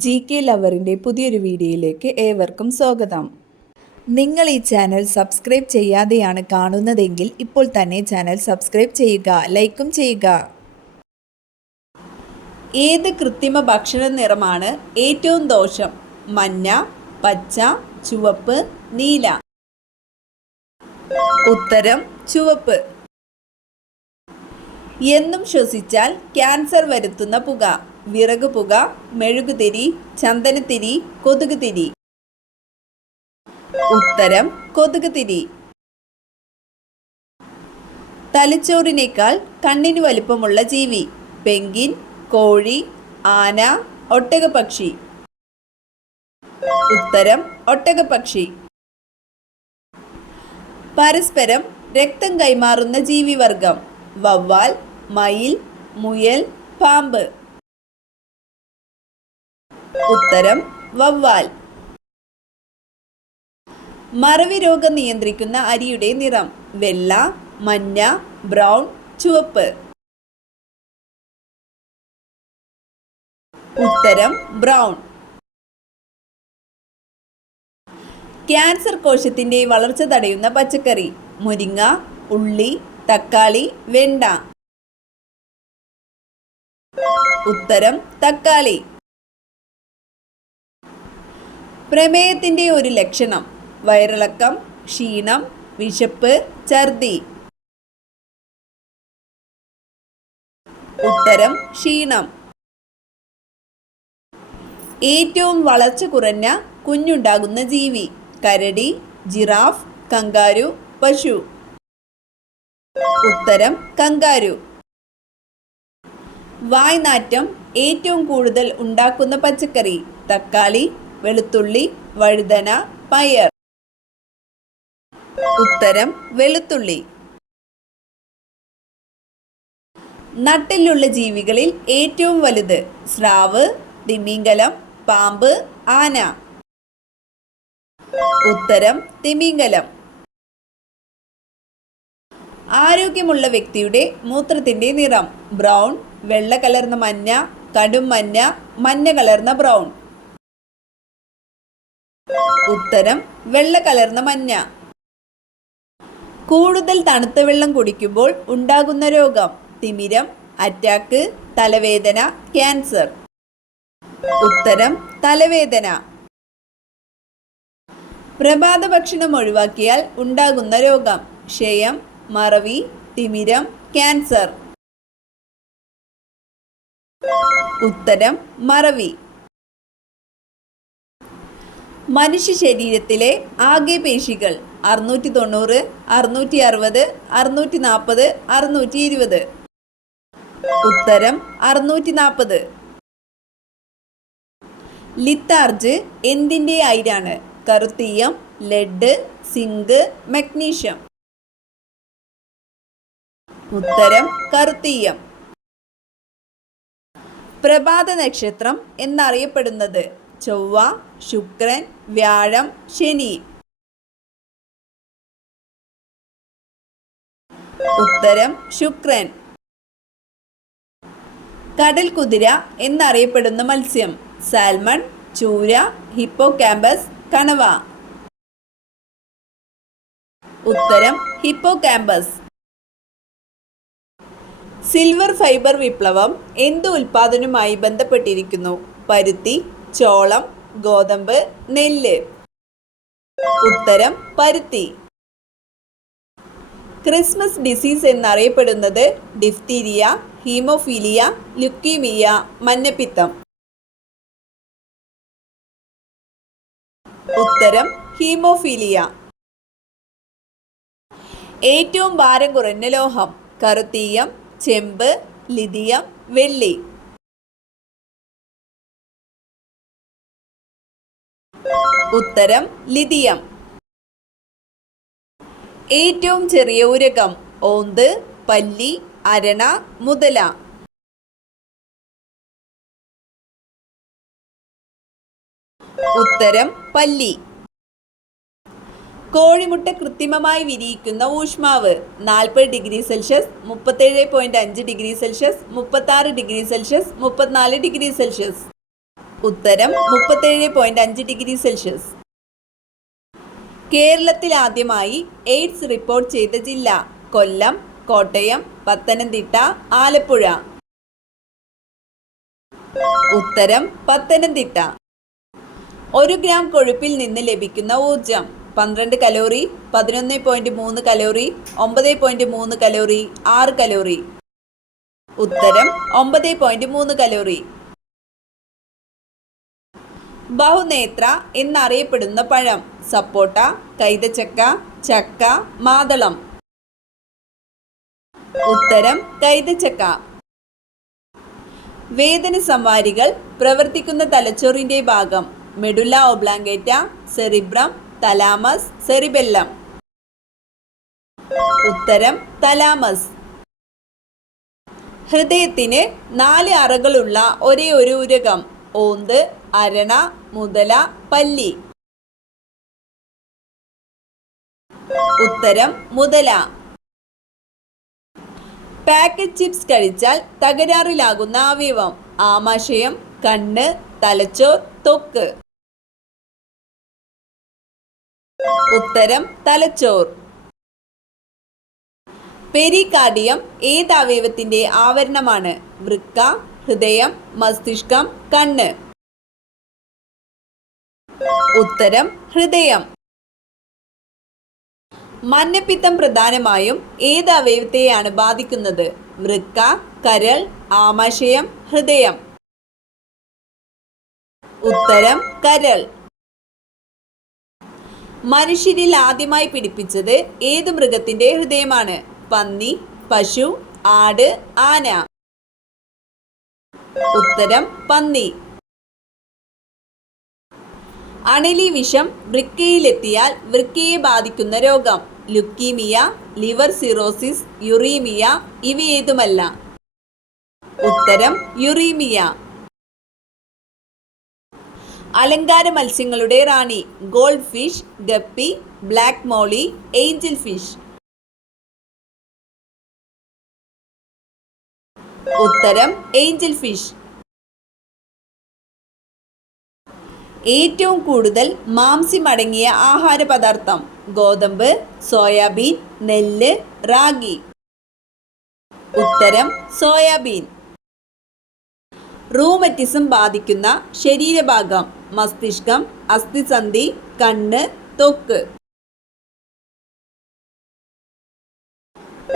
GK ലവറിൻ്റെ പുതിയൊരു വീഡിയോയിലേക്ക് ഏവർക്കും സ്വാഗതം. നിങ്ങൾ ഈ ചാനൽ സബ്സ്ക്രൈബ് ചെയ്യാതെയാണ് കാണുന്നതെങ്കിൽ ഇപ്പോൾ തന്നെ ചാനൽ സബ്സ്ക്രൈബ് ചെയ്യുക, ലൈക്കും ചെയ്യുക. ഏത് കൃത്രിമ ഭക്ഷണ നിറമാണ് ഏറ്റവും ദോഷം? മഞ്ഞ, പച്ച, ചുവപ്പ്, നീല. ഉത്തരം ചുവപ്പ്. എന്നും ശ്വസിച്ചാൽ ക്യാൻസർ വരുത്തുന്ന പുക? വിറക് പുക, മെഴുകുതിരി, ചന്ദനത്തിരി, കൊതുകുതിരി. ഉത്തരം കൊതുകുതിരി. തലച്ചോറിനേക്കാൾ കണ്ണിന് വലിപ്പമുള്ള ജീവി? പെൻഗ്വിൻ, കോഴി, ആന, ഒട്ടകപ്പക്ഷി. ഉത്തരം ഒട്ടകപ്പക്ഷി. പരസ്പരം രക്തം കൈമാറുന്ന ജീവിവർഗം? വവ്വാൽ, മയിൽ, മുയൽ, പാമ്പ്. ഉത്തരം വവ്വാൽ. മറവി രോഗം നിയന്ത്രിക്കുന്ന അരിയുടെ നിറം? വെള്ള, മഞ്ഞ, ബ്രൗൺ, ചുവപ്പ്. ഉത്തരം ബ്രൗൺ. ക്യാൻസർ കോശത്തിന്റെ വളർച്ച തടയുന്ന പച്ചക്കറി? മുരിങ്ങ, ഉള്ളി, തക്കാളി, വെണ്ട. ഉത്തരം തക്കാളി. പ്രമേഹത്തിന്റെ ഒരു ലക്ഷണം? വയറിളക്കം, ക്ഷീണം, വിശപ്പ്, ഛർദി. ഉത്തരം ക്ഷീണം. ഏറ്റവും വളർച്ച കുറഞ്ഞ കുഞ്ഞുണ്ടാകുന്ന ജീവി? കരടി, ജിറാഫ്, കങ്കാരു, പശു. ഉത്തരം കങ്കാരു. വായ്നാറ്റം ഏറ്റവും കൂടുതൽ ഉണ്ടാക്കുന്ന പച്ചക്കറി? തക്കാളി, വെളുത്തുള്ളി, വഴുതന, പയർ. ഉത്തരം വെളുത്തുള്ളി. നട്ടെല്ലുള്ള ജീവികളിൽ ഏറ്റവും വലുത്? സ്രാവ്, തിമിംഗലം, പാമ്പ്, ആന. ഉത്തരം തിമിംഗലം. ആരോഗ്യമുള്ള വ്യക്തിയുടെ മൂത്രത്തിന്റെ നിറം? ബ്രൗൺ, വെള്ള കലർന്ന മഞ്ഞ, കടും മഞ്ഞ, മഞ്ഞ കലർന്ന ബ്രൗൺ. ഉത്തരം വെള്ള കലർന്ന മഞ്ഞ. കൂടുതൽ തണുത്ത വെള്ളം കുടിക്കുമ്പോൾ ഉണ്ടാകുന്ന രോഗം? തിമിരം, അറ്റാക്ക്, തലവേദന, ക്യാൻസർ. ഉത്തരം തലവേദന. പ്രഭാത ഭക്ഷണം ഒഴിവാക്കിയാൽ ഉണ്ടാകുന്ന രോഗം? ക്ഷയം, മറവി, തിമിരം, ക്യാൻസർ. ഉത്തരം മറവി. മനുഷ്യ ശരീരത്തിലെ ആകെ പേശികൾ? 690, 660, 640, 620. ഉത്തരം 640. ലിത്താർജ് എന്തിൻ്റെ അയിരാണ്? കറുത്തീയം, ലെഡ്, സിങ്ക്, മഗ്നീഷ്യം. ഉത്തരം കറുത്തീയം. പ്രഭാത നക്ഷത്രം എന്നറിയപ്പെടുന്നത്? ചൊവ്വ, ശുക്രൻ, വ്യാഴം, ശനി. ഉത്തരം ശുക്രൻ. കടൽ കുതിര എന്നറിയപ്പെടുന്ന മത്സ്യം? സാൽമൺ, ചൂര, ഹിപ്പോകാമ്പസ്, കണവ. ഉത്തരം ഹിപ്പോകാമ്പസ്. സിൽവർ ഫൈബർ വിപ്ലവം എന്ത് ഉൽപാദനവുമായി ബന്ധപ്പെട്ടിരിക്കുന്നു? പരുത്തി, ചോളം, ഗോതമ്പ്, നെല്ല്. ഉത്തരം പരുത്തി. ക്രിസ്മസ് ഡിസീസ് എന്നറിയപ്പെടുന്നത്? ഡിഫ്തീരിയ, ഹീമോഫീലിയ, ലുക്കീമിയ, മഞ്ഞപ്പിത്തം. ഉത്തരം ഹീമോഫീലിയ. ഏറ്റവും ഭാരം കുറഞ്ഞ ലോഹം? കറുത്തീയം, ചെമ്പ്, ലിഥിയം, വെള്ളി. ഉത്തരം ലിഥിയം. ഏറ്റവും ചെറിയ ഉരകം? ഓന്ത്, പല്ലി, അരണ, മുതല. ഉത്തരം പല്ലി. കോഴിമുട്ട കൃത്രിമമായി വിരിയിക്കുന്ന ഊഷ്മാവ്? 40 degree Celsius, 37.5 degree Celsius, 36 degree Celsius, 34 degree Celsius. ഉത്തരം 37.5 ഡിഗ്രി സെൽഷ്യസ്. കേരളത്തിൽ ആദ്യമായി എയ്ഡ്സ് റിപ്പോർട്ട് ചെയ്ത ജില്ല? കൊല്ലം, കോട്ടയം, പത്തനംതിട്ട, ആലപ്പുഴ. ഉത്തരം പത്തനംതിട്ട. 1 ഗ്രാം കൊഴുപ്പിൽ നിന്ന് ലഭിക്കുന്ന ഊർജം? 12 കലോറി, 11.3 കലോറി, 9.3 കലോറി, 6 കലോറി. ഉത്തരം 9.3 കലോറി. ബഹുനേത്ര എന്നറിയപ്പെടുന്ന പഴം? സപ്പോട്ട, കൈതച്ചക്ക, ചക്ക, മാതളം. ഉത്തരം കൈതച്ചക്ക. വേദന സംവാരികൾ പ്രവർത്തിക്കുന്ന തലച്ചോറിന്റെ ഭാഗം? Medulla oblongata, cerebrum, thalamus, cerebellum. ഉത്തരം തലാമസ്. ഹൃദയത്തിന് 4 അറകളുള്ള ഒരേ ഒരു ഉരകം? ഓന്ത്, അരണ, മുതല, പല്ലി. ഉത്തരം മുതല. പാക്കറ്റ് ചിപ്സ് കഴിച്ചാൽ തകരാറിലാകുന്ന അവയവം? ആമാശയം, കണ്ണ്, തലച്ചോർ, ത്വക്ക്. ഉത്തരം തലച്ചോർ. പെരികാർഡിയം ഏത് അവയവത്തിന്റെ ആവരണമാണ്? വൃക്ക, ഹൃദയം, മസ്തിഷ്കം, കണ്ണ്. ഉത്തരം ഹൃദയം. മഞ്ഞപ്പിത്തം പ്രധാനമായും ഏത് അവയവത്തെയാണ് ബാധിക്കുന്നത്? വൃക്ക, കരൾ, ആമാശയം, ഹൃദയം. ഉത്തരം കരൾ. മനുഷ്യരിൽ ആദ്യമായി പിടിപ്പിച്ചത് ഏത് മൃഗത്തിന്റെ ഹൃദയമാണ്? പന്നി, പശു, ആട്, ആന. ഉത്തരം പന്നി. അണലി വിഷം വൃക്കയിലെത്തിയാൽ വൃക്കയെ ബാധിക്കുന്ന രോഗം? Leukaemia, liver cirrhosis, uraemia. ഇവയേതുമല്ല. ഉത്തരം യുറീമിയ. അലങ്കാര മത്സ്യങ്ങളുടെ റാണി? Goldfish, guppy, black molly, angelfish. ഉത്തരം ഏഞ്ചൽ ഫിഷ്. ഏറ്റവും കൂടുതൽ മാംസ്യമടങ്ങിയ ആഹാര പദാർത്ഥം? ഗോതമ്പ്, സോയാബീൻ, നെല്ല്, റാഗി. ഉത്തരം സോയാബീൻ. റൂമറ്റിസം ബാധിക്കുന്ന ശരീരഭാഗം? മസ്തിഷ്കം, അസ്ഥിസന്ധി, കണ്ണ്, ത്വക്ക്.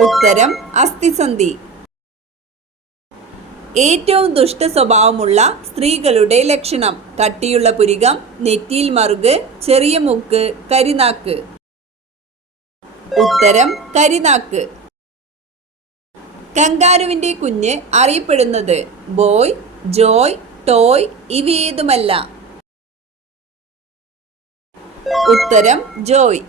ഉത്തരം അസ്ഥിസന്ധി. ഏറ്റവും ദുഷ്ട സ്വഭാവമുള്ള സ്ത്രീകളുടെ ലക്ഷണം? കട്ടിയുള്ള പുരികം, നെറ്റിയിൽ മറുക്, ചെറിയ മൂക്ക്, കരിനാക്ക്. ഉത്തരം കരിനാക്ക്. കങ്കാരുവിന്റെ കുഞ്ഞ് അറിയപ്പെടുന്നത്? Boy, joey, toy. ഇവയേതുമല്ല. ഉത്തരം ജോയ്.